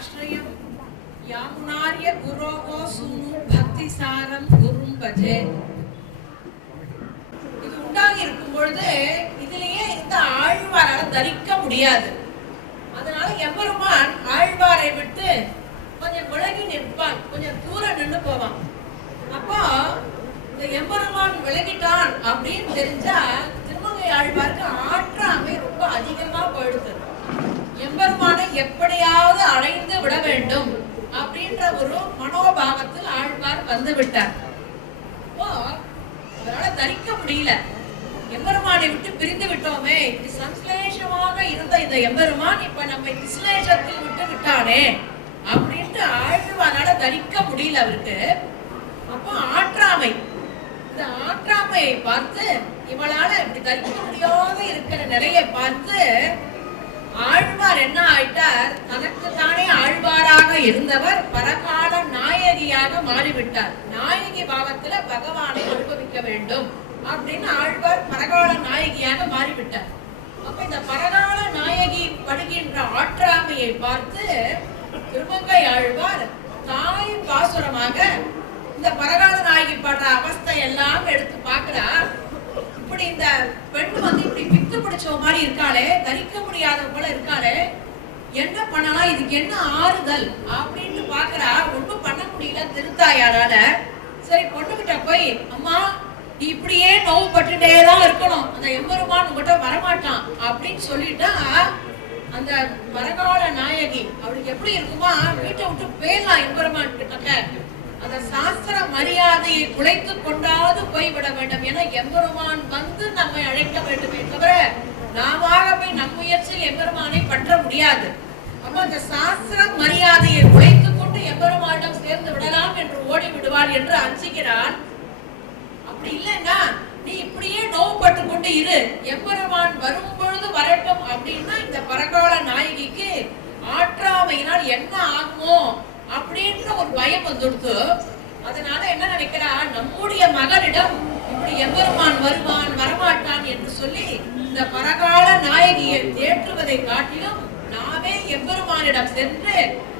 ஆஸ்ரயம் யாமுனார்ய குரோகோ சூனு பக்தி சாரம் குரும் பஜே. இது உண்டாகி இருக்கும் பொழுது இதுலயே இந்த ஆழ்வாரால தரிக்க முடியாது. அதனால எம்பெருமான் ஆழ்வாரை விட்டு கொஞ்சம் விலகி நிற்பான், கொஞ்சம் தூரம் நின்று போவான். அப்போ இந்த எம்பெருமான் விலகிட்டான் அப்படின்னு தெரிஞ்சா திருமங்கை ஆழ்வாருக்கு ஆற்றாமை ரொம்ப அதிகமா போயிடுது. எம்பெருமானை எப்படியாவது அடைந்து விட வேண்டும் அப்படின்ற ஒரு மனோபாவத்தில் ஆழ்வார் வந்து விட்டார். அப்போ அதனால தரிக்க முடியல. எம்பெருமானை விட்டு பிரிந்து விட்டோமே, இப்படி சம்ஸ்லேஷமாக இருந்த இந்த எம்பெருமான் இப்ப நம்ம விஸ்லேஷத்தில் விட்டு விட்டானே அப்படின்ட்டு ஆழ்வாரால தரிக்க முடியல அவருக்கு. அப்போ ஆற்றாமை, இந்த ஆற்றாமையை பார்த்து இவளால இப்படி தரிக்க முடியாத இருக்கிற நிலையை பார்த்து ஆழ்வார் என்ன ஆயிட்டார், தனக்கு தானே ஆழ்வாராக இருந்தவர் பரகால நாயகியாக மாறிவிட்டார். நாயகி பாவத்துல பகவானை அனுபவிக்க வேண்டும் அப்படின்னு ஆழ்வார் பரகால நாயகியாக மாறிவிட்டார். அப்ப இந்த பரகால நாயகி படுகின்ற ஆற்றாமையை பார்த்து திருமங்கை ஆழ்வார் தாய் பாசுரமாக இந்த பரகால நாயகி படுற அவஸ்தை எல்லாம் எடுத்து பாக்குறா. இப்படி இந்த பெண் வந்து இப்படி பித்து பிடிச்ச மாதிரி இருக்காளே, தரிக்க முடியாத போல இருக்காளே, என்ன பண்ணலாம், இதுக்கு என்ன ஆறுதல் அப்படின்னு பாக்குறா. ஒண்ணும் பண்ண முடியல திருத்தாயாரால. சரி, பொண்ணுகிட்ட போய், அம்மா நீ இப்படியே நோவு பட்டுட்டேதான் இருக்கணும், அந்த எம்பெருமான் உங்ககிட்ட வரமாட்டான் அப்படின்னு சொல்லிட்டா அந்த பரகால நாயகி அவளுக்கு எப்படி இருக்குமா, வீட்டை விட்டு போயிடலாம் எம்பெருமான் கிட்ட. அந்த சாஸ்திர மரியாதையை குலைத்து கொண்டாது போய்விட வேண்டும். என எம்பெருமான் வந்து நம்மை அழைக்க வேண்டுமே தவிர நாம போய் நம் முயற்சியில் எம்பெருமானை பற்ற முடியாது. அப்ப அந்த சாஸ்திர மரியாதையை குலைத்து கொண்டு எம்பெருமானிடம் சேர்ந்து விடலாம் என்று ஓடி விடுவாள் என்று அஞ்சுகிறான். அப்படி இல்லைன்னா நீ இப்படியே நோவுபட்டு கொண்டு இரு, எம்பெருமான் வரும் பொழுது வரட்டும் அப்படின்னா இந்த பரகால நாயகிக்கு ஆற்றாமையினால் என்ன ஆகுமோ அப்படின்ற ஒரு பயம் வந்துடுத்து. அதனால என்ன நினைக்கிறா, நம்முடைய மகனிடம் இப்படி எம்பெருமான் வருவான் வரமாட்டான் என்று சொல்லி இந்த பரகால நாயகியை தேற்றுவதை காட்டிலும் நாமே எம்பெருமானிடம் சென்று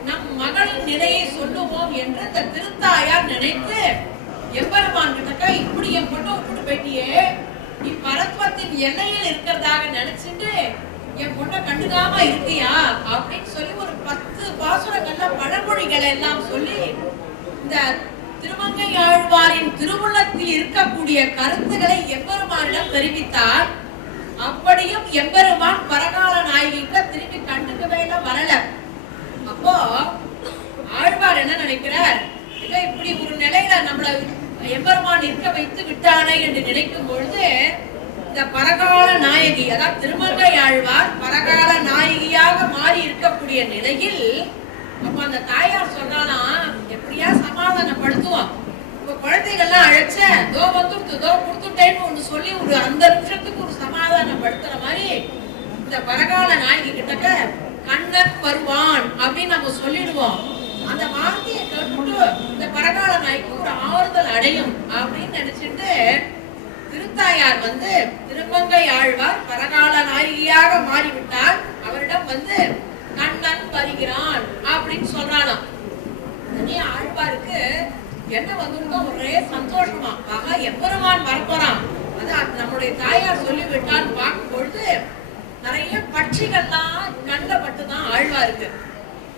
நம் மகளின் நிலையை சொல்லுவோம் என்று இந்த திருத்தாயார் நினைத்து எம்பெருமான் கிட்ட, இப்படி என் பொண்ணை விட்டுட்டு போயிட்டியே, நீ பரத்வத்தின் எல்லையில் இருக்கிறதாக நினைச்சிட்டு என் பொண்ணை கண்டுக்காம இருக்கியா அப்படின்னு சொல்லி ஒரு 10 பாசுரங்கள்ல பழமொழிகளை எல்லாம் சொல்லி இந்த திருமங்கை ஆழ்வாரின் திருவுள்ளத்தில் இருக்கக்கூடிய கருத்துக்களை எம்பெருமானிடம் தெரிவித்தார். அப்படியும் எம்பெருமான் பரகால நாயகிக்கு திரும்பி கண்டுக்கவே வரல. அப்போ ஆழ்வார் என்ன நினைக்கிறார், இப்படி ஒரு நிலையில நம்மள எம்பெருமான் இருக்க வைத்து விட்டானே என்று நினைக்கும் பொழுது இந்த பரகால நாயகி, அதாவது திருமங்கை ஆழ்வார் பரகால நாயகியாக மாறி இருக்கக்கூடிய நிலையில் அப்ப அந்த தாயார் சொல்றாலாம், எப்படியா சமாதானப்படுத்துவோம், இப்ப குழந்தைகள்லாம் அழைச்ச தோ வந்து தோ கொடுத்துட்டேன்னு ஒண்ணு சொல்லி ஒரு அந்த நிமிஷத்துக்கு ஒரு சமாதானப்படுத்துற மாதிரி இந்த பரகால நாயகி கிட்டக்க கண்ணன் வருவான் அப்படின்னு நம்ம சொல்லிடுவோம். அந்த வார்த்தையை கேட்டுட்டு இந்த பரகால நாய்க்கு ஒரு ஆறுதல் அடையும் அப்படின்னு நினைச்சிட்டு திருத்தாயார் வந்து திருமங்கை ஆழ்வார் பரகால நாயகியாக மாறிவிட்டார், அவரிடம் வந்து கண்ணன் வருகிறான் அப்படின்னு சொல்றானாம். ஆழ்வாருக்கு என்ன வந்துருக்கோ ஒரே சந்தோஷமா, ஆக எம்பெருமான் வரப்போறான், அதான் நம்முடைய தாயார் சொல்லிவிட்டான்னு பார்க்கும் பொழுது நிறைய பட்சிகள்லாம் கண்ணில் பட்டுதான் ஆழ்வாருக்கு.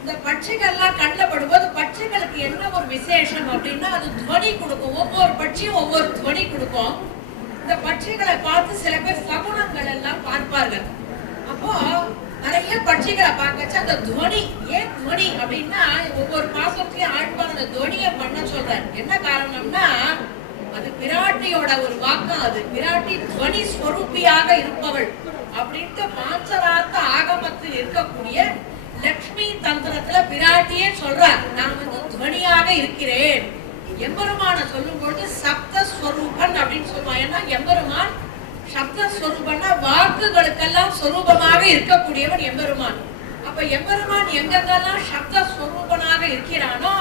இந்த பட்சிகள்லாம் கண்ணில் படும்போது பட்சிகளுக்கு என்ன ஒரு விசேஷம் அப்படின்னா அது துவனி கொடுக்கும். ஒவ்வொரு பட்சியும் ஒவ்வொரு துவனி கொடுக்கும். இந்த பட்சிகளை பார்த்து சில பேர் சகுனங்கள் எல்லாம் பார்ப்பார்கள். அப்போ நிறைய பட்சிகளை பார்க்கச்சு அந்த துவனி, ஏன் துவனி அப்படின்னா ஒவ்வொரு மாசத்துலயும் ஆழ்வார் அந்த துவனியை பண்ண சொல்றாரு. என்ன காரணம்னா அது பிராட்டியோட ஒரு வாக்கம், அது பிராட்டி துவனி ஸ்வரூபியாக இருப்பவள் அப்படின்ட்டு பாஞ்சரார்த்த ஆகமத்தில் இருக்கக்கூடிய லக்ஷ்மி தந்திரத்துல பிராட்டியே சொல்றார், நான் வந்து துவனியாக இருக்கிறேன். எம்பெருமான சொல்லும் பொழுது சப்தஸ்வரூபன் அப்படின்னு சொல்லுவான். ஏன்னா எம்பெருமான் சப்தஸ்வரூபன்னா வாக்குகளுக்கெல்லாம் சொரூபமாக இருக்கக்கூடியவன் எம்பெருமான். அப்ப எம்பெருமான் எங்கெங்கெல்லாம் சப்தஸ்வரூபனாக இருக்கிறானோ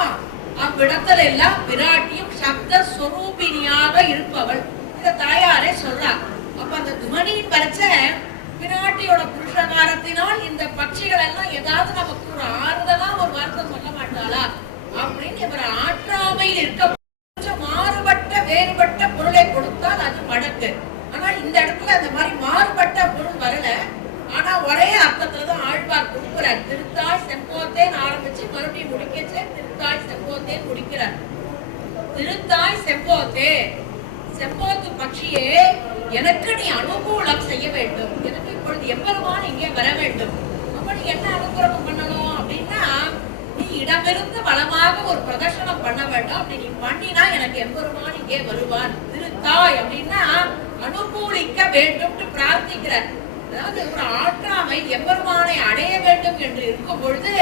அவ்விடத்துல எல்லாம் பிராட்டியும் சப்தஸ்வரூபினியாக இருப்பவள். இந்த தாயாரே சொல்றா. அப்ப அந்த துவனியின் பரிச்ச பிராட்டியோட புருஷகாரத்தினால் இந்த பட்சிகள் எல்லாம் ஏதாவது நமக்கு ஒரு ஆறுதலா ஒரு வார்த்தை இருக்க கொஞ்சம் மாறுபட்ட வேறுபட்ட பொருளை கொடுத்தால் அது வழக்கு. ஆனா இந்த இடத்துல அந்த மாதிரி மாறுபட்ட பொருள் வரல. ஆனா ஒரே அர்த்தத்துலதான் ஆழ்வார் கொடுக்கிறார். திருத்தாய் செம்போத்தேன் ஆரம்பிச்சு மறுபடியும் முடிக்கச்சே திருத்தாய் செம்போத்தேன் முடிக்கிறார். திருத்தாய் செம்போத்தே, செம்போத்து பட்சியே, எனக்கு நீ அனுகூலம் செய்ய வேண்டும். எனக்கு இப்பொழுது எம்பெருமான் இங்கே வர வேண்டும். அப்படி என்ன அனுகிரகம் பண்ணணும் அப்படின்னா, நீ இடமிருந்து வளமாக ஒரு பிரதர்சனம் பண்ண வேண்டும். அப்படி நீ பண்ணினா எனக்கு எம்பெருமான் இங்கே வருவான். திருத்தாய் அப்படின்னா அனுகூலிக்க வேண்டும் பிரார்த்திக்கிற. அதாவது ஒரு ஆற்றாமை எம்பெருமானை அடைய வேண்டும் என்று இருக்கும் பொழுது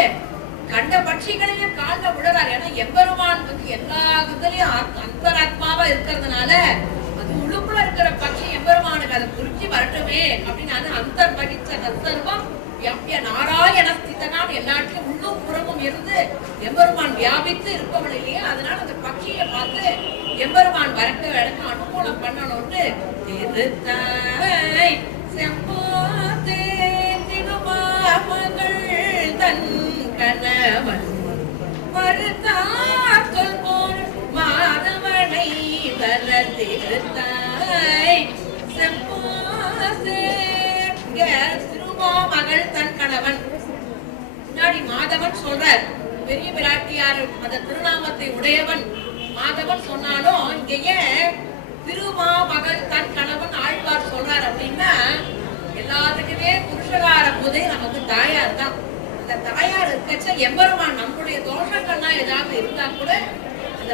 கண்ட பட்சிகளையும் காலில் விடுறாரு. ஏன்னா எம்பெருமான் எல்லா இதுலயும் அந்தராத்மாவா இருக்கிறதுனால அது உள்ளுக்குள்ள இருக்கிற பட்சி எம்பெருமானுக்கு அதை புரிஞ்சு வரட்டுமே அப்படின்னு அது அந்தர் பகிச்ச கர்த்தர்வம் எம்பிய நாராயண ஸ்திதனான் எல்லாத்தையும் உள்ளும் புறமும் இருந்து எம்பெருமான் வியாபித்து இருப்பவன் இல்லையா. அதனால அந்த பட்சியை பார்த்து எம்பெருமான் வரட்டு எனக்கு அனுகூலம் பண்ணணும்னு திருத்தாய் செம்போத்தே திருமாமகள் தன் கணவன் மறுத்தார் சொல்போல் மாதவனை வர திருத்தாய் செம்போத்தே. திருமாமகள் தன் கணவன் முன்னாடி மாதவன் சொல்றார். பெரிய பிராட்டியார் அந்த திருநாமத்தை உடையவன் மாதவன் சொன்னாலும் இங்க ஏன் திருமாமகள் தன் கணவன் ஆழ்வார் சொல்றார் அப்படின்னா, எல்லாத்துக்குமே புருஷகார போதே நமக்கு தாயார் தான். அந்த தாயார் இருக்கச்ச எம்பெருமான் நம்மளுடைய தோஷங்கள்லாம் ஏதாவது இருந்தா கூட அந்த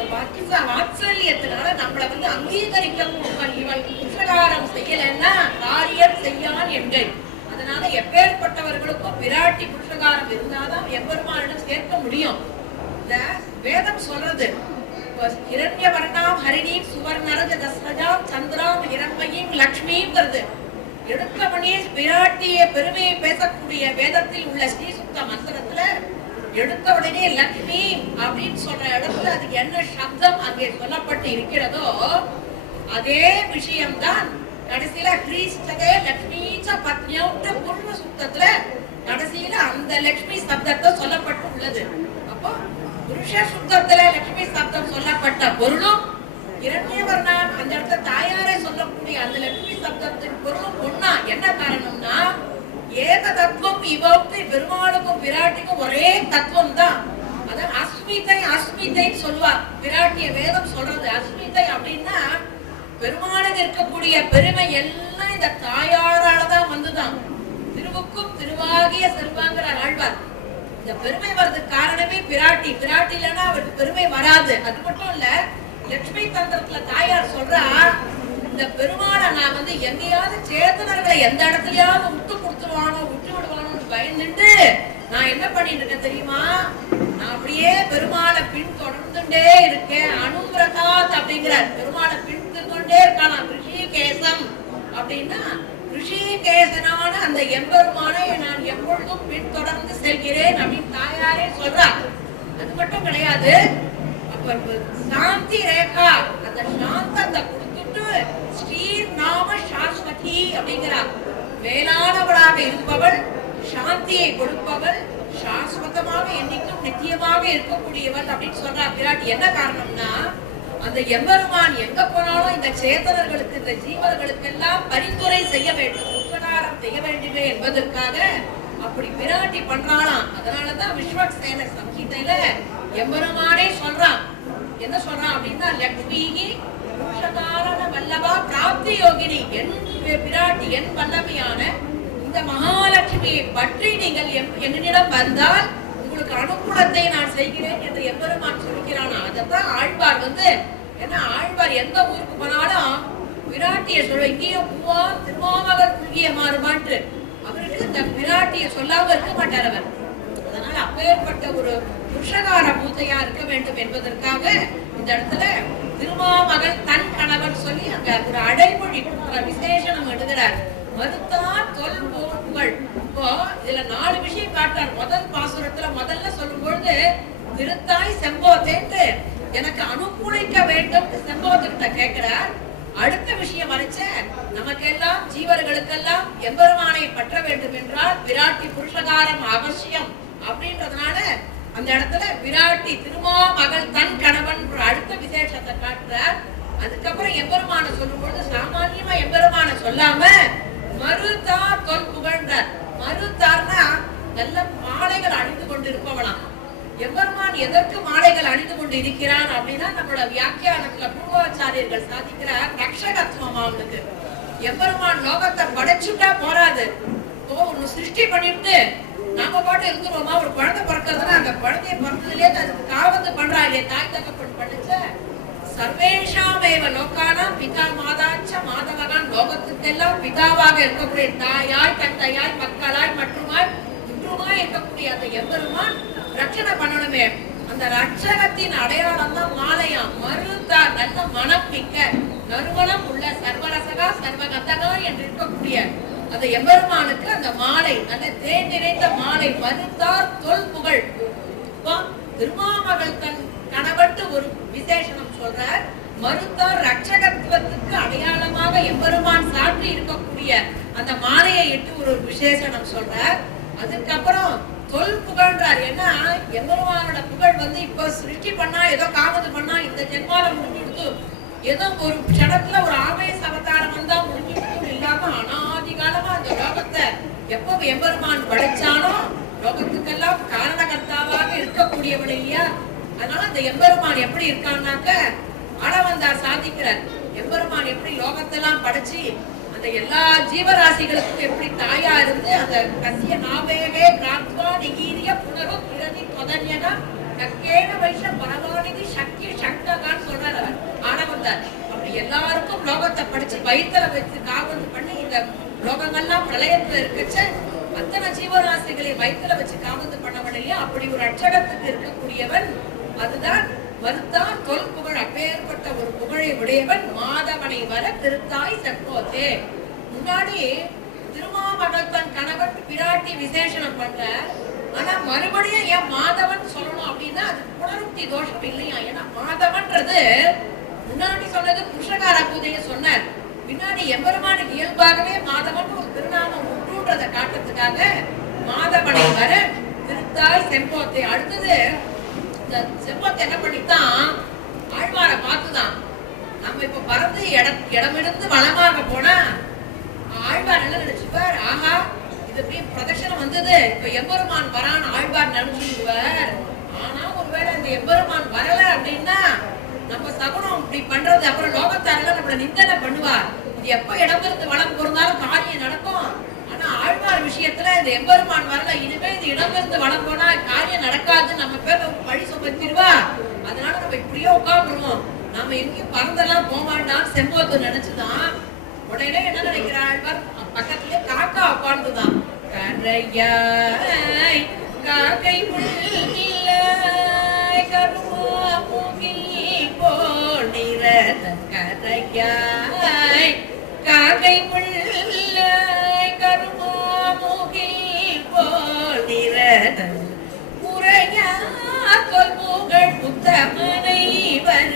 வாத்சல்யத்தினால நம்மளை அங்கீகரிக்க இவள் புருஷகாரம் செய்யலன்னா காரியம் செய்யான் என்கள். அதனால எப்பேற்பட்டவர்களுக்கும் விராட்டி புருஷகாரம் இருந்தாதான் எம்பெருமானிடம் சேர்க்க முடியும். இந்த வேதம் சொல்றது இரண்ய வர்ணாம் ஹரிணீம் சுவர்ணரஜ தஸ்ரஜாம் சந்திராம் இரண்மையும் லக்ஷ்மிங்கிறது. எடுத்தவனே விராட்டிய பெருமையை பேசக்கூடிய வேதத்தில் உள்ள ஸ்ரீசுத்த மந்திரத்துல எடுத்த உடனே லக்ஷ்மி அப்படின்னு சொல்ற இடத்துல அதுக்கு என்ன சப்தம் அங்கே சொல்லப்பட்டு இருக்கிறதோ அதே விஷயம்தான் கடைசியில கிரீஸ்டகே லக்ஷ்மீச்ச பத்னியோட்ட பூர்வ சுத்தத்துல கடைசியில அந்த லக்ஷ்மி சப்தத்தை சொல்லப்பட்டு உள்ளது. அப்போ புருஷ சுத்தத்துல லட்சுமி சப்தம் சொல்லப்பட்ட பொருளும் இரண்யவர்ணான் அந்த இடத்துல தாயாரே சொல்லக்கூடிய அந்த லட்சுமி சப்தத்தின் பொருளும் ஒன்னா. என்ன காரணம்னா ஏக தத்துவம் இவவுக்கு பெருமாளுக்கும் விராட்டிக்கும் ஒரே தத்துவம் தான். அதான் அஸ்மிதை அஸ்மிதைன்னு சொல்லுவார். விராட்டிய வேதம் சொல்றது அஸ்மிதை அப்படின்னா பெருமாளுக்கு இருக்கக்கூடிய பெருமை எல்லாம் இந்த தாயாராலதான் வந்துதான். திருவுக்கும் திருவாகிய செல்வாங்கிற ஆழ்வார். இந்த பெருமை வர்றதுக்கு காரணமே பிராட்டி. பிராட்டி இல்லைன்னா அவருக்கு பெருமை வராது. அது மட்டும் இல்ல, லட்சுமி தந்திரத்துல தாயார் சொல்றா, இந்த பெருமாளை நான் எங்கேயாவது சேத்தனர்களை எந்த இடத்துலயாவது விட்டு கொடுத்துருவானோ விட்டு விடுவானோன்னு பயந்துட்டு நான் என்ன பண்ணிட்டு இருக்கேன் தெரியுமா, நான் அப்படியே பெருமாளை பின் தொடர்ந்துட்டே இருக்கேன். அனுகிரகாத் அப்படிங்கிறார். பெருமாளை பின் கொண்டே இருக்கானா. ரிஷிகேசம் அப்படின்னா ரிஷிகேசனான அந்த எம்பெருமானை நான் எப்பொழுதும் பின் தொடர்ந்து செல்கிறேன் அப்படின்னு தாயாரே சொல்றா. அது மட்டும் கிடையாது, அப்ப சாந்தி ரேகா அந்த சாந்தத்தை கொடுத்துட்டு ஸ்ரீ நாம சாஸ்வதி அப்படிங்கிறார். மேலானவளாக இருப்பவள், சாந்தியை கொடுப்பவள், சாஸ்வதமாக என்னைக்கும் நித்தியமாக இருக்கக்கூடியவள் அப்படின்னு சொல்றா பிராட்டி. என்ன காரணம்னா அந்த எம்பெருமான் எங்க போனாலும் இந்த சேதனர்களுக்கு இந்த ஜீவர்களுக்கு எல்லாம் பரிந்துரை செய்ய வேண்டும், உபகாரம் செய்ய வேண்டுமே என்பதற்காக அப்படி பிராட்டி பண்றாளாம். அதனாலதான் விஸ்வக்சேன சங்கீதையில எம்பெருமானே சொல்றான். என்ன சொல்றான் அப்படின்னா, லக்ஷ்மி புருஷகாரண வல்லபா பிராப்தி யோகினி, என் பிராட்டி என் வல்லமையான இந்த மகாலட்சுமியை பற்றி நீங்கள் என்னிடம் வந்தால் உங்களுக்கு அனுகூலத்தை நான் செய்கிறேன் என்று எம்பெருமான் சொல்கிறானா. அதைத்தான் ஆழ்வார் ஏன்னா ஆழ்வார் எந்த ஊருக்கு போனாலும் விராட்டிய சொல்ல, இங்கேயும் பூவா திருமாமகர் புல்கிய மாறுமாட்டு அவருக்கு இந்த விராட்டிய சொல்லாம இருக்க மாட்டார் அவர். அதனால அப்பேற்பட்ட ஒரு புருஷகார பூத்தையா இருக்க வேண்டும் என்பதற்காக இந்த இடத்துல திருமாமகள் தன் கணவன் சொல்லி அங்க ஒரு அடைமொழி விசேஷனம் எழுதுறார். மறுத்தார் தொல் போக்குகள். இப்போ இதுல 4 விஷயம் காட்டார். முதல் பாசுரத்துல முதல்ல சொல்லும் பொழுது திருத்தாய் செம்போத்தேன்ட்டு எனக்கு அனுகூலிக்க வேண்டும் செம்போத்திட்ட கேட்கிறார். அடுத்த விஷயம் வரைச்ச நமக்கெல்லாம் ஜீவர்களுக்கெல்லாம் எம்பெருமானை பற்ற வேண்டும் என்றால் விராட்டி புருஷகாரம் அவசியம் அப்படின்றதுனால அந்த இடத்துல விராட்டி திருமாமகள் தன் கணவன் அடுத்த விசேஷத்தை காட்டுறார். அதுக்கப்புறம் எம்பெருமான சொல்லும் பொழுது சாமானியமா எம்பெருமான சொல்லாம மறுத்தார் தொல் புகழ்ந்தார். மறுத்தார்னா நல்ல மாலைகள் அணிந்து கொண்டு இருப்பவளாம். எம்பெருமான் எதற்கு மாலைகள் அணிந்து கொண்டு இருக்கிறான் அப்படின்னா நம்மளோட வியாக்கியானத்துல பூர்வாச்சாரியர்கள் சாதிக்கிறார் ரக்ஷகத்துவம் அவனுக்கு. எம்பெருமான் லோகத்தை படைச்சுட்டா போராது, ஒண்ணு சிருஷ்டி பண்ணிட்டு நாம பாட்டு இருந்துருவோமா? ஒரு குழந்தை பிறக்கிறதுனா அந்த குழந்தைய பிறந்ததுலேயே அதுக்கு காவந்து பண்றா இல்லையே, தாய் தகப்பன் பண்ணுச்ச. சர்வேஷாமேவ லோகானாம் பிதா மாதாச்ச மாதவகான், லோகத்துக்கெல்லாம் பிதாவாக இருக்கக்கூடிய தாயாய் தந்தையாய் மக்களாய் மற்றுமாய் இன்றுமாய் இருக்கக்கூடிய அந்த எம்பெருமான் ரட்சணை பண்ணணுமே. அந்த ரட்சகத்தின் அடையாளம் தான் மாலையாம். மறுத்தார் நல்ல மனம் மிக்க நறுமணம் உள்ள சர்வரசகா சர்வகந்தகா என்று இருக்கக்கூடிய அந்த எம்பெருமானுக்கு அந்த மாலை நல்ல தேன் நிறைந்த மாலை. மறுத்தார் தொல் புகழ். திருமாமகள் தன் கணவட்டு ஒரு விசேஷனம் சொல்றார். மறுத்தார் ரட்சகத்துவத்துக்கு அடையாளமாக எம்பெருமான் சாற்றி இருக்கக்கூடிய அந்த மாலையை இட்டு ஒரு விசேஷனம் சொல்றார். அதுக்கப்புறம் தொல் புகழ்றார். ஏன்னா எம்பெருமானோட புகழ் இப்ப சிருஷ்டி பண்ணா ஏதோ காமது பண்ணா இந்த ஜென்மால முடிஞ்சுடுத்து, ஏதோ ஒரு க்ஷணத்துல ஒரு ஆவேச அவதாரம் வந்தா முடிஞ்சுடுத்து இல்லாம அனாதி காலமா அந்த லோகத்தை எப்ப எம்பெருமான் படைச்சானோ லோகத்துக்கெல்லாம் காரணகர்த்தாவாக இருக்கக்கூடியவன் இல்லையா. அதனால அந்த எம்பெருமான் எப்படி இருக்கான்னாக்க ஆளவந்தார் சாதிக்கிறார். எம்பெருமான் எப்படி லோகத்தெல்லாம் படைச்சு அந்த எல்லா ஜீவராசிகளுக்கும் எப்படி தாயா இருந்து அந்த கசிய நாவேகே பிராத்வா நிகீரிய புனரும் பிரதி தொதன்யனா நக்கேன வைஷ பரவானிதி சக்தி சக்தகான்னு சொல்றாரு ஆளவந்தார். அப்படி எல்லாருக்கும் லோகத்தை படிச்சு வயிற்றுல வச்சு காவல் பண்ணி இந்த லோகங்கள்லாம் பிரளயத்துல இருக்கச்ச அத்தனை ஜீவராசிகளை வயிற்றுல வச்சு காவல் பண்ணவன் இல்லையா. அப்படி ஒரு அட்சகத்துக்கு இருக்கக்கூடியவன். அதுதான் மறுத்தான் தொல் புகழ். அப்பேற்பட்ட ஒரு புகழை உடையவன் மாதவனை வர திருத்தாய் செப்போத்தே. முன்னாடி திருமாமகள் தன் கணவன் பிராட்டி விசேஷனம் பண்ற. ஆனா மறுபடியும் ஏன் மாதவன் சொல்லணும் அப்படின்னா அது புனருக்தி தோஷம் இல்லையா. ஏன்னா மாதவன்றது முன்னாடி சொன்னது புருஷகார பூஜையை சொன்னார். பின்னாடி எம்பெருமானுக்கு இயல்பாகவே மாதவன் ஒரு திருநாமம் உண்டுன்றதை காட்டுறதுக்காக மாதவனை வர திருத்தாய் செம்போத்தை. அடுத்தது இந்த செம்போத்தை என்ன பண்ணித்தான் ஆழ்வாரை பார்த்துதான். நம்ம இப்ப பறந்து இடமிருந்து வளமாக போனா ஆழ்வார் என்ன நினைச்சுப்பார், ஆஹா இது எப்படி பிரதட்சணம் வந்தது, இப்ப எம்பெருமான் வரான் ஆழ்வார் நினைச்சுடுவார். ஆனா ஒருவேளை இந்த எம்பெருமான் வரல அப்படின்னா நம்ம சகுனம் இப்படி பண்றது அப்புறம் லோகத்தாரெல்லாம் நம்மள நிந்தனை பண்ணுவார். இது எப்ப இடமிருந்து வளம் பொருந்தாலும் காரியம் நடக்கும். ஆனா ஆழ்வார் விஷயத்துல இந்த எம்பெருமான் வரல, இனிமே இது இடமிருந்து வளம் போனா காரியம் நடக்காது, நம்ம பேர் பழி சுமத்திடுவா. அதனால நம்ம இப்படியே உட்காந்துருவோம், நம்ம எங்கேயும் பறந்தெல்லாம் போமாட்டான்னு செம்போத்து நினைச்சுதான். உடனே என்ன நினைக்கிற ஆழ்வார் பக்கத்திலே காக்கா உட்காந்துதான். கரையாய் காக்கை கரையாய் காக்கை புள்ளாய் கருமாமுகில் போல் நிரதன் முறையார் தொல் புகழ் புத்தமனை வர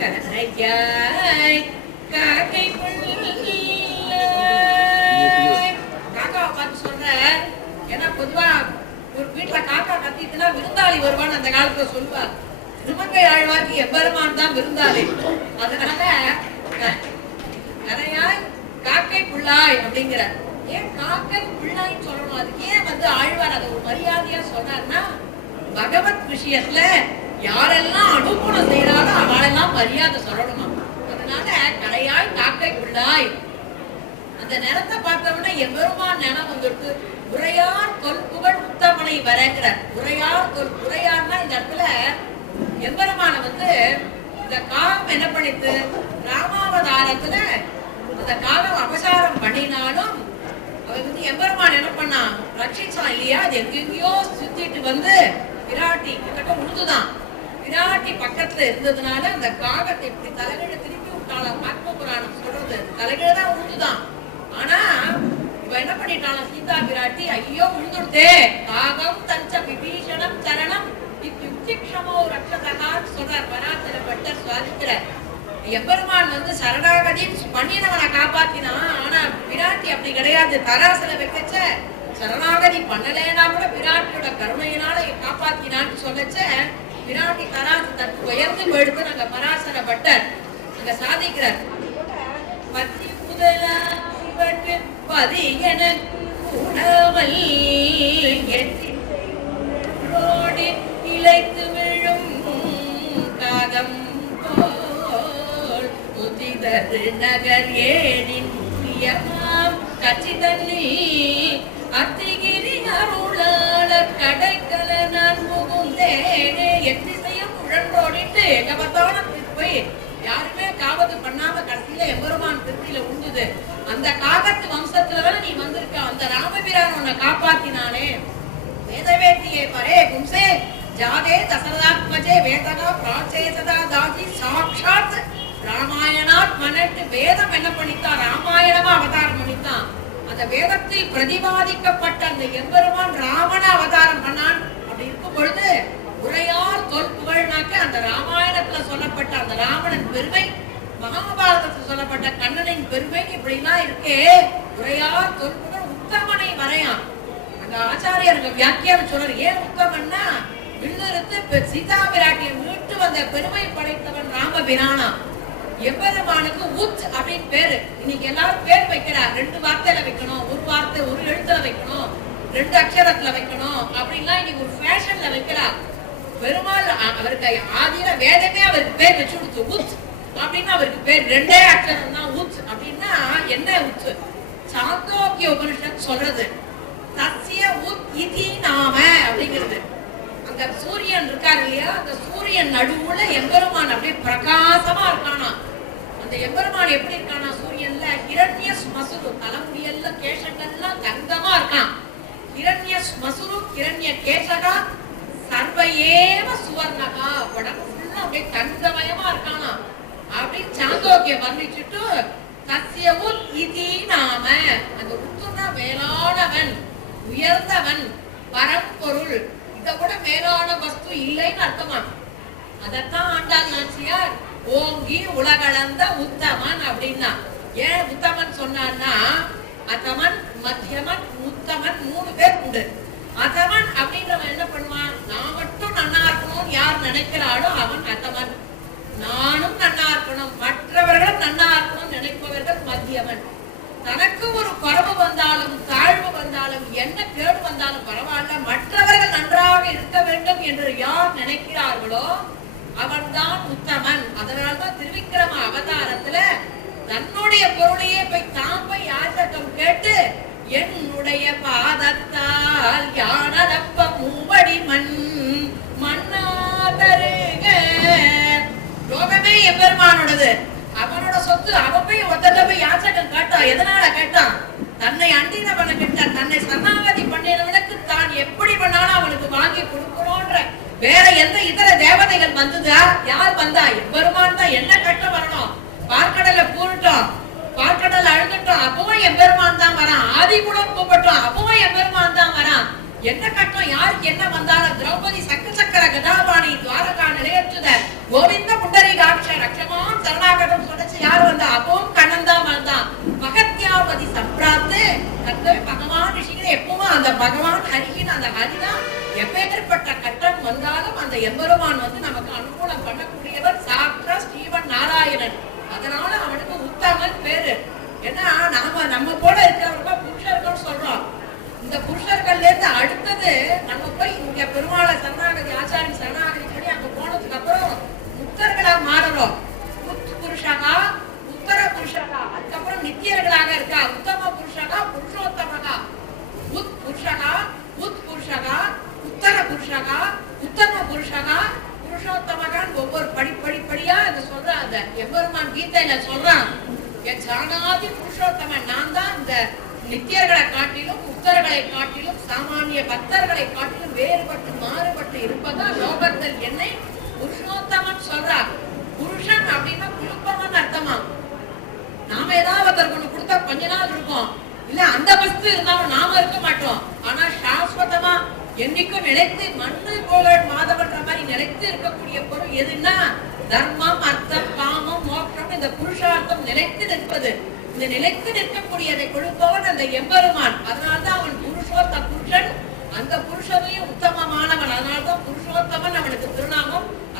கரையாய் காக்கை புள்ளாய். காக்காவை பார்த்து சொல்ற. ஏன்னா பொதுவா ஒரு வீட்டுல காக்கா கத்திட்டுனா விருந்தாளி வருவான்னு அந்த காலத்துல சொல்லுவார். திருமங்கை ஆழ்வார்க்கு எம்பெருமான் தான் விருந்தாளி. அதனால கரையாய் காக்கை புள்ளாய் அப்படிங்கிற. ஏன் காக்கை புள்ளாய்ன்னு சொல்லணும்? அதுக்கு ஏன் ஆழ்வார் அதை ஒரு மரியாதையா சொன்னார்னா பகவத் விஷயத்துல யாரெல்லாம் அனுகூலம் செய்யறாலும் அவளெல்லாம் மரியாதை சொல்லணுமா. அதனால கரையாய் காக்கை புள்ளாய். அந்த நிறத்தை பார்த்தவொடனே எம்பெருமான் நிலம் வந்துட்டு உரையார் தொல் புகழ் உத்தமனை வரங்கிறார். உரையார் தொல் உரையார்னா இந்த இடத்துல எம்பெருமான இந்த காலம் என்ன பண்ணிட்டு ராமாவதாரத்துல அந்த காலம் அபசாரம் பண்ணினாலும் அவன் எம்பெருமான் என்ன பண்ணா ரட்சிச்சான் இல்லையா. அது எங்கெங்கயோ சுத்திட்டு விராட்டி கிட்ட உழுதுதான். விராட்டி பக்கத்துல இருந்ததுனால அந்த காகத்தை இப்படி தலைகீழ திருப்பி விட்டாலும் ஆத்ம புராணம் சொல்றது தலைகீழதான் உழுதுதான். ஆனா இவ என்ன பண்ணிட்டாலும் சீதா பிராட்டி ஐயோ உழுதுட்டே காகம் தஞ்ச விபீஷணம் சரணம் யுக்திக்ஷமோ ரட்சதகான்னு சொல்றார் பராசர பட்டர் சுவாதிக்கிறார். எம்பெருமான் சரணாகதி பண்ணினவனை காப்பாத்தினான். ஆனா விராட்டி அப்படி கிடையாது. தராசல வைக்கச்ச சரணாகதி பண்ணலேனா கூட விராட்டியோட கருணையினால காப்பாற்ற காப்பாத்தினான்னு சொல்லச்ச விராட்டி தராசு தட்டு உயர்ந்து போயிடுத்து நாங்க பராசர பட்டர் அங்க சாதிக்கிறார். பத்தி முதலாவற்று பதி எனக்கு உணவல் எட்டி இழைத்து விழும் காகம் போல் முதிதரு நகர் ஏனின் முக்கியமாம் கட்சி தண்ணி அத்திகிரி அருளாளர் கடைக்கல நான் முகுந்தேனே எத்திசையும் உழன்றோடிட்டு எங்க பார்த்தாலும் போய் யாருமே காவத்து பண்ணாம கடைசியில எம்பெருமான் திருப்தியில உண்டுது. அந்த காகத்து வம்சத்துலதான் நீ வந்திருக்க. அந்த ராமபிரான் உன்னை காப்பாத்தினானே. வேதவேத்தியே பரே கும்சே ஜாதே தசரதாத்மஜே வேதகா பிராச்சேததா தாதி சாட்சாத் ராமாயணாத் மனட்டு வேதம் என்ன பண்ணித்தான்? ராமாயணமா அவதாரம் பண்ணித்தான். அந்த வேதத்தில் பிரதிபாதிக்கப்பட்ட அந்த எம்பெருமான் ராவண அவதாரம் பண்ணான். அப்படி இருக்கும் பொழுது உரையால் தொல் புகழ்னாக்க அந்த ராமாயணத்துல சொல்லப்பட்ட அந்த ராவணன் பெருமை, மகாபாரதத்தில் சொல்லப்பட்ட கண்ணனின் பெருமை இப்படி எல்லாம் இருக்கே. உரையால் தொல் புகழ் உத்தமனை வரையான். அங்க ஆச்சாரியர் வியாக்கியானம் சொல்றாரு. ஏன் உத்தமன்னா விண்ணிறுத்து சீதா பிராட்டியை மீட்டு வந்த பெருமை படைத்தவன் ராமபிரானா. எம்பெருமானுக்கு உச் அப்படின்னு பேரு. இன்னைக்கு எல்லாரும் பேர் வைக்கிறார். 2 வார்த்தையில வைக்கணும், ஒரு வார்த்தை ஒரு எழுத்துல வைக்கணும், 2 அக்ஷரத்துல வைக்கணும் அப்படின்லாம் இன்னைக்கு ஒரு ஃபேஷன்ல வைக்கிறார். பெருமாள் அவருக்கு ஆதியில வேதமே அவருக்கு பேர் வச்சு கொடுத்து உச் அப்படின்னு அவருக்கு பேர் 2 அக்ஷரம் தான். உச் அப்படின்னா என்ன? உச் சாந்தோக்கிய உபனிஷத் சொல்றது தஸ்ய உத் இதி நாம அப்படிங்கிறது. அந்த சூரியன் இருக்காரு இல்லையா, அந்த சூரியன் நடுவுல எம்பெருமான் அப்படியே பிரகாசமா இருக்கானா. அந்த எம்பெருமான் எப்படி இருக்கானா சூரியன்ல? ஹிரண்ய ஸ்மசுரு தலைமுடியெல்லாம் கேசங்கள்லாம் தங்கமா இருக்கான். ஹிரண்ய ஸ்மசுரு ஹிரண்ய கேசகா சர்வயேவ சுவர்ணகா உடம்பு ஃபுல்லா அப்படியே தங்கமயமா இருக்கானா அப்படின்னு சாந்தோக்கிய வர்ணிச்சுட்டு தஸ்ய உத் இதி நாம. அந்த உத்துனா மேலானவன், உயர்ந்தவன், பரம்பொருள், இத கூட மேலான வஸ்து இல்லைன்னு அர்த்தமா. அதத்தான் ஆண்டாள் நாச்சியார் ஓங்கி உலகளந்த உத்தமன் அப்படின்னா. ஏன் உத்தமன் சொன்னான்னா அதமன், மத்தியமன், உத்தமன் 3 பேர் உண்டு. அதமன் அப்படின்றவன் என்ன பண்ணுவான்? நான் மட்டும் நன்னா இருக்கணும்னு யார் நினைக்கிறாளோ அவன் அதமன். நானும் நன்னா இருக்கணும், மற்றவர்களும் நன்னா இருக்கணும் நினைப்பவர்கள் மத்தியமன். தனக்கு ஒரு குறைவு வந்தாலும் தாழ்வு வந்தாலும் என்ன கேடு வந்தாலும் பரவாயில்ல, மற்றவர்கள் நன்றாக இருக்க வேண்டும் என்று யார் நினைக்கிறார்களோ அவன்தான் உத்தமன். அதனால்தான் திருவிக்கிரம அவதாரத்துல தன்னுடைய பொருளையே போய் யாசகம் கேட்டு என்னுடைய பாதத்தால் யானடப்ப மூவடி மண்ணாதருக. லோகமே எம்பெருமானோடது, அவனோட சொத்து. அவன் போய் ஒத்தட்ட போய் யாசகம் கேட்டான். எதனால கேட்டான்? தன்னை அண்டினவனை கேட்டான். தன்னை சரணாகதி பண்ணினவனுக்கு தான் எப்படி பண்ணாலும் அவனுக்கு வாங்கி கொடுக்கணும்ன்ற வேற எந்த இதர தேவதைகள் வந்ததா? யார் வந்தா? எம்பெருமான் தான். என்ன கட்டம் வரணும்? பார்க்கடல பூரிட்டோம், பார்க்கடல அழுதுட்டோம், அப்பவும் எம்பெருமான் தான் வரான். ஆதிகுலம் கூப்பிட்டோம், அப்பவும் எம்பெருமான் தான் வரான். என்ன கட்டம்? யாருக்கு என்ன வந்தாலும் திரௌபதி சக்கர கதாபாணி துவாரகா நிலையற்றுதர் கோவிந்த புண்டரீகாட்ச ரக்ஷமான் சரணாகதம் சொல்லிச்சு. யார் வந்தா? அப்பவும் கண்ணன் தான் வந்தான். மகத்யாபதி சம்பிராத்து கர்த்தவே பகவான் ரிஷிகள் எப்பவும் அந்த பகவான் ஹரியின் அந்த ஹரிதான். எப்பேற்பட்ட கட்டம் வந்தாலும் அந்த எம்பெருமான் வந்து நமக்கு அனுகூலம் பண்ணக்கூடியவர் சாக்ஷா ஸ்ரீவன் நாராயணன். அதனால அவனுக்கு உத்தமன் பேரு. ஏன்னா நம்ம போல இருக்கிறவங்க புருஷர்கள் சொல்றோம். இந்த புருஷர்கள்ல இருந்து அடுத்தது நம்ம போய் இங்க பெருமாளை சரணாகதி ஆச்சாரியன் சரணாகதி பண்ணி அங்க போனதுக்கு அப்புறம் முக்தர்களா மாறுறோம். புருஷகா உத்தர புருஷகா, அதுக்கப்புறம் நித்தியர்களாக இருக்கா. உத்தம புருஷகா புருஷோத்தமகா, உத் புருஷகா உத் புருஷகா, உத்தர புருஷகா உத்தம புருஷகா, புருஷோத்தமகான் ஒவ்வொரு படிப்படியா இத சொல்றான். அந்த எம்பெருமான் கீதையில சொல்றான், என் ஜானாதி புருஷோத்தமன் நான் தான். இந்த நித்தியர்களை காட்டிலும் உத்தரகளை காட்டிலும் சாமானிய பக்தர்களை காட்டிலும் வேறுபட்டு மாறுபட்டு இருப்பதா லோகத்தில் என்னை புருஷோத்தமன் சொல்றார். புருஷன் அப்படின்னா குழுப்பமன் அர்த்தமா. நாம ஏதாவது ஒருத்தருக்கு கொடுத்தா கொஞ்ச நாள் இருக்கும், இல்ல அந்த வஸ்து இருந்தாலும் நாம இருக்க மாட்டோம். ஆனா சாஸ்வதமா என்னைக்கும் நிலைத்து மண்ணு புகழ் மாதவன்ற மாதிரி நிலைத்து இருக்கக்கூடிய பொருள் எதுன்னா தர்மம், அர்த்தம், காமம், மோட்சம், இந்த புருஷார்த்தம் நிலைத்து நிற்பது. இந்த நிலைத்து நிற்கக்கூடியதை கொடுப்பவன் அந்த எம்பெருமான். அதனால்தான் அவன் புருஷோத்த புருஷன். அந்த புருஷனையும் உத்தமமானவன். அதனால்தான்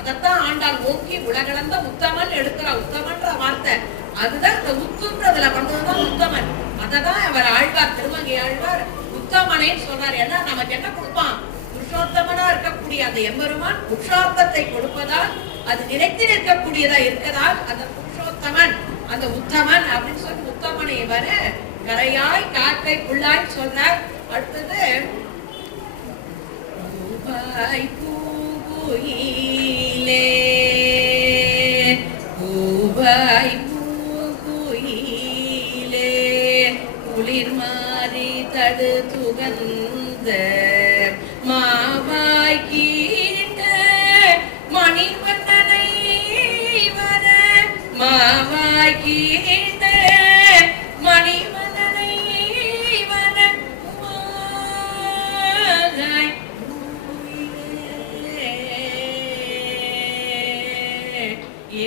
அதைத்தான் ஆண்டாள் ஓங்கி உலகளந்த உத்தமன் எடுக்கிற உத்தமன்ற வார்த்தை. அதுதான் இந்த உத்துன்றதுல வந்ததுதான் உத்தமன். அததான் அவர் ஆழ்வார், திருமங்கை ஆழ்வார் உத்தமனே சொன்னார். ஏன்னா நமக்கு என்ன கொடுப்பான்? புருஷோத்தமனா இருக்கக்கூடிய அந்த எம்பெருமான் புருஷார்த்தத்தை கொடுப்பதால், அது நினைத்து நிற்கக்கூடியதா இருக்கதால் அந்த புருஷோத்தமன், அந்த உத்தமன் அப்படின்னு சொல்லி உத்தமனை வர கரையாய் காக்கை புள்ளாய் சொன்னார். அடுத்தது பூவாய் பூங்குயிலே பூவாய் பூங்குயிலே குளிர் மாறி தடு துகந்த மாவாய் கீண்ட மணிவண்ணனை வர மாவாய் கீண்ட மணிவண்ணனை வர மாவாய் ஏ